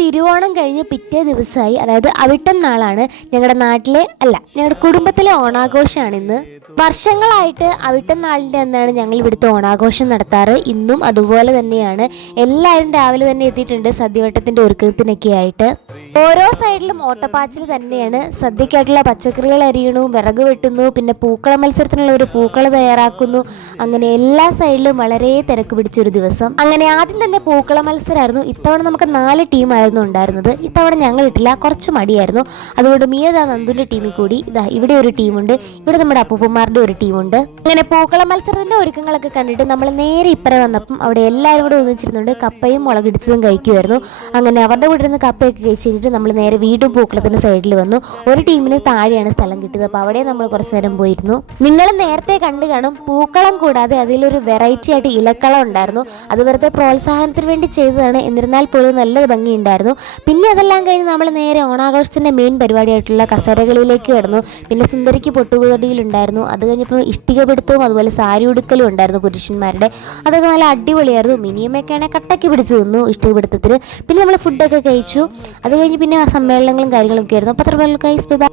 തിരുവോണം കഴിഞ്ഞ് പിറ്റേ ദിവസമായി, അതായത് അവിട്ടം നാളാണ്. ഞങ്ങളുടെ നാട്ടിലെ ഞങ്ങളുടെ കുടുംബത്തിലെ ഓണാഘോഷമാണ് ഇന്ന്. വർഷങ്ങളായിട്ട് അവിട്ടം നാളിൻ്റെ അന്നാണ് ഞങ്ങൾ ഇവിടുത്തെ ഓണാഘോഷം നടത്താറ്. ഇന്നും അതുപോലെ തന്നെയാണ്. എല്ലാവരും രാവിലെ തന്നെ എത്തിയിട്ടുണ്ട് സദ്യവട്ടത്തിൻ്റെ ഒരുക്കത്തിനൊക്കെ ആയിട്ട്. ഓരോ സൈഡിലും ഓട്ടപ്പാച്ചിൽ തന്നെയാണ്. സദ്യക്കായിട്ടുള്ള പച്ചക്കറികൾ അരിയണു, വിറക് വെട്ടുന്നു, പിന്നെ പൂക്കള മത്സരത്തിനുള്ള ഒരു പൂക്കള തയ്യാറാക്കുന്നു. അങ്ങനെ എല്ലാ സൈഡിലും വളരെ തിരക്ക് പിടിച്ചൊരു ദിവസം. അങ്ങനെ ആദ്യം തന്നെ പൂക്കള മത്സരമായിരുന്നു. ഇത്തവണ നമുക്ക് 4 ടീമായിരുന്നു ഉണ്ടായിരുന്നത്. ഇത്തവണ ഞങ്ങൾ ഇട്ടില്ല, കുറച്ച് മടിയായിരുന്നു. അതുകൊണ്ട് മിയതാ നന്ദുവിൻ്റെ ടീമിൽ കൂടി. ഇവിടെ ഒരു ടീമുണ്ട്, ഇവിടെ നമ്മുടെ അപ്പൂപ്പന്മാരുടെ ഒരു ടീമുണ്ട്. അങ്ങനെ പൂക്കള മത്സരത്തിൻ്റെ ഒരുക്കങ്ങളൊക്കെ കണ്ടിട്ട് നമ്മൾ നേരെ ഇപ്പറേ വന്നപ്പം അവിടെ എല്ലാവരും കൂടെ ഒന്നിച്ചിരുന്നുണ്ട് കപ്പയും മുളകിടിച്ചതും കഴിക്കുമായിരുന്നു. അങ്ങനെ അവരുടെ കൂടെ ഇരുന്ന് കപ്പയൊക്കെ കഴിച്ച് നമ്മൾ നേരെ വീണ്ടും പൂക്കളത്തിൻ്റെ സൈഡിൽ വന്നു. ഒരു ടീമിന് താഴെയാണ് സ്ഥലം കിട്ടിയത്. അപ്പോൾ അവിടെ നമ്മൾ കുറച്ച് നേരം പോയിരുന്നു. നിങ്ങൾ നേരത്തെ കണ്ടു കാണും, പൂക്കളം കൂടാതെ അതിലൊരു വെറൈറ്റി ആയിട്ട് ഇലക്കളം ഉണ്ടായിരുന്നു. അത് വെറുതെ പ്രോത്സാഹനത്തിന് വേണ്ടി ചെയ്തതാണ്. എന്നിരുന്നാൽ പോലും നല്ല ഭംഗിയുണ്ടായിരുന്നു. പിന്നെ അതെല്ലാം കഴിഞ്ഞ് നമ്മൾ നേരെ ഓണാഘോഷത്തിൻ്റെ മെയിൻ പരിപാടിയായിട്ടുള്ള കസേരകളിലേക്ക് കിടന്നു. പിന്നെ സുന്ദരിക്ക് പൊട്ടുകുടിയിലുണ്ടായിരുന്നു. അത് കഴിഞ്ഞപ്പോൾ ഇഷ്ടിക പിടുത്തവും അതുപോലെ സാരി ഉടുക്കലും ഉണ്ടായിരുന്നു പുരുഷന്മാരുടെ. അതൊക്കെ നല്ല അടിപൊളിയായിരുന്നു. മിനിയമ്മയൊക്കെയാണെങ്കിൽ കട്ടയ്ക്ക് പിടിച്ച് നിന്നു ഇഷ്ടിക പിടുത്തത്തിൽ. പിന്നെ നമ്മൾ ഫുഡൊക്കെ കഴിച്ചു. അത് കഴിഞ്ഞ് പിന്നെ സമ്മേളനങ്ങളും കാര്യങ്ങളൊക്കെ ആയിരുന്നു. അപ്പോൾ അത്ര ഗൈസ്, ബൈ.